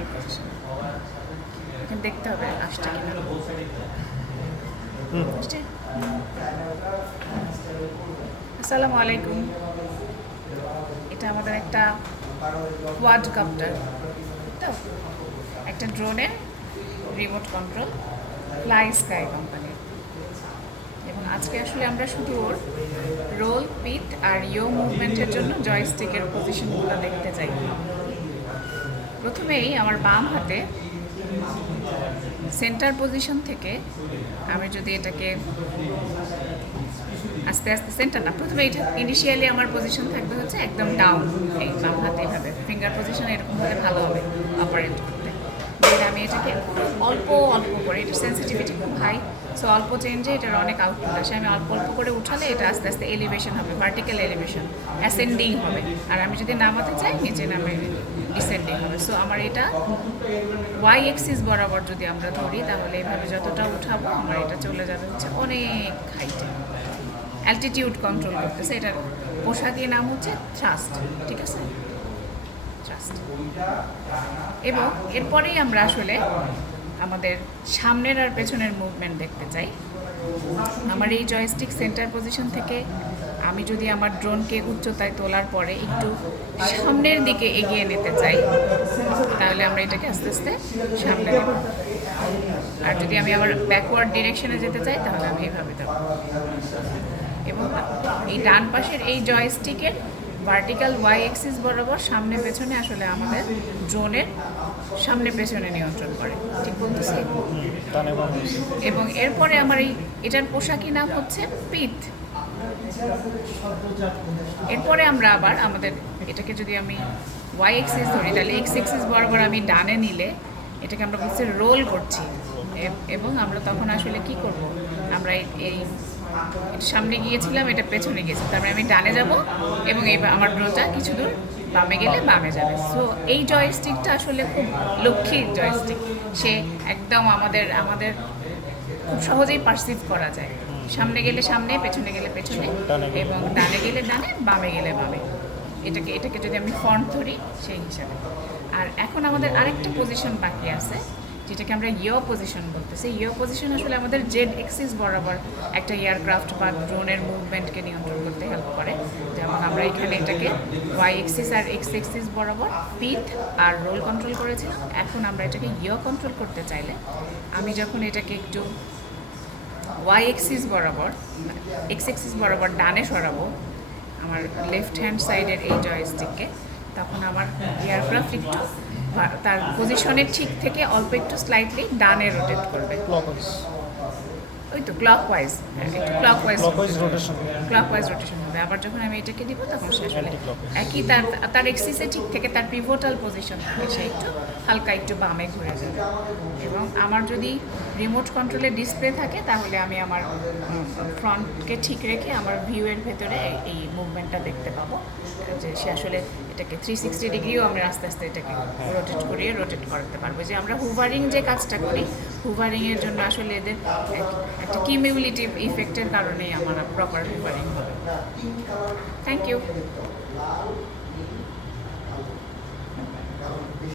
এই পজিশন এখানে দেখতে হবে আসছে কিনা আসছে। আসসালামু আলাইকুম। এটা আমাদের একটা কোয়াডকপ্টার, তো একটা ড্রোনের রিমোট কন্ট্রোল, ফ্লাই স্কাই কোম্পানির। এবং আজকে আসলে আমরা শুধু ওর রোল, পিট আর ইয়ো মুভমেন্টের জন্য জয়স্টিকের পজিশনগুলো দেখতে চাই। প্রথমেই আমার বাম হাতে সেন্টার পজিশন থেকে আমি যদি এটাকে আস্তে আস্তে সেন্টার না, প্রথমে এটা ইনিশিয়ালি আমার পজিশন থাকবে হচ্ছে একদম ডাউন, এই বাম হাতে এভাবে ফিঙ্গার পজিশন এরকম হলে ভালো হবে অপারেট করতে। দেন আমি এটাকে অল্প অল্প করে, এটা সেন্সিটিভিটি খুব হাই, সো অল্প চেঞ্জে এটার অনেক আউটপুট আসে। আমি অল্প অল্প করে উঠালে এটা আস্তে আস্তে এলিভেশন হবে, ভার্টিক্যাল এলিভেশন, অ্যাসেন্ডিং হবে। আর আমি যদি নামাতে চাই নিচে নামে ডিসেন্ডিং হবে। সো আমার এটা ওয়াই এক্সিস বরাবর যদি আমরা ধরি তাহলে এইভাবে যতটা উঠাবো আমার এটা চলে যাবে হচ্ছে অনেক হাইটে। অ্যালটিটিউড কন্ট্রোল করতেছে। এটার পোশাকের নাম হচ্ছে থ্রাস্ট, ঠিক আছে, থ্রাস্ট। এবং এরপরেই আমরা আসলে আমাদের সামনের আর পেছনের মুভমেন্ট দেখতে চাই। আমার এই জয়স্টিক সেন্টার পজিশন থেকে আমি যদি আমার ড্রোনকে উচ্চতায় তোলার পরে একটু সামনের দিকে এগিয়ে নিতে চাই তাহলে আমরা এটাকে আস্তে আস্তে সামনে নেব। আর যদি আমি আবার ব্যাকওয়ার্ড ডিরেকশনে যেতে চাই তাহলে আমি এইভাবে দেবো। এবং এই ডান পাশের এই জয়স্টিকের ভার্টিক্যাল ওয়াই এক্সিস বরাবর সামনে পেছনে আসলে আমাদের ড্রোনের সামনে পেছনে নিয়ন্ত্রণ করে, ঠিক বলতেছি। এবং এরপরে আমার এটার পোশাকি নাম হচ্ছে পিট। এরপরে আমরা আবার আমাদের এটাকে যদি আমি ওয়াই এক্সিস ধরি তাহলে এক্স এক্সিস বরাবর আমি ডানে নিলে এটাকে আমরা বলছি রোল করছি। এবং আমরা তখন আসলে কি করব, আমরা এই সামনে গিয়েছিলাম, এটা পেছনে গিয়েছি, তারপরে আমি ডানে যাব এবং এই আমার ড্রোটা কিছু দূর বামে গেলে বামে যাবে। সো এই জয়স্টিকটা আসলে খুব লক্ষ্মীর জয়স্টিক, সে একদম আমাদের খুব সহজেই পারসিভ করা যায়। সামনে গেলে সামনে, পেছনে গেলে পেছনে, এবং ডানে গেলে ডানে, বামে গেলে বামে। এটাকে যদি আমি ফন্ট ধরি সেই হিসাবে। আর এখন আমাদের আরেকটা পজিশন বাকি আছে যেটাকে আমরা ইয়ো পজিশন বলতেছি। ইয়ো পজিশন আসলে আমাদের জেড এক্সিস বরাবর একটা এয়ারক্রাফট বা ড্রোনের মুভমেন্টকে নিয়ন্ত্রণ করতে হেল্প করে। যেমন আমরা এখানে এটাকে ওয়াই এক্সিস আর এক্স এক্সিস বরাবর পিট আর রোল কন্ট্রোল করেছিলাম। এখন আমরা এটাকে ইয়ো কন্ট্রোল করতে চাইলে আমি যখন এটাকে একটু ওয়াই এক্সিস বরাবর, এক্স এক্সিস বরাবর ডানে সরাবো আমার লেফট হ্যান্ড সাইডের এই জয়স্টিককে, তখন আমার এয়ারক্রাফট একটু তার পজিশনের ঠিক থেকে অল্প একটু স্লাইটলি ডানে রোটেট করবে। ওই তো ক্লকওয়াইজ, একটু ক্লকওয়াইজ রোটেশন হবে। আবার যখন আমি এটাকে দিব তখন সে আসলে একই তার এক্সিসে ঠিক থেকে তার পিভোটাল পজিশন থেকে সে একটু হালকা একটু বামে ঘুরে যাবে। এবং আমার যদি রিমোট কন্ট্রোলের ডিসপ্লে থাকে তাহলে আমি আমার ফ্রন্টকে ঠিক রেখে আমার ভিউয়ের ভেতরে এই মুভমেন্টটা দেখতে পাবো, যে সে আসলে এটাকে 360 ডিগ্রিও আমরা আস্তে আস্তে এটাকে রোটেট করতে পারবো। যে আমরা হুভারিং যে কাজটা করি, হুভারিংয়ের জন্য আসলে এদের একটা কিউমিউলেটিভ ইফেক্টের কারণেই আমার প্রপার হুভারিং হবে। Thank you.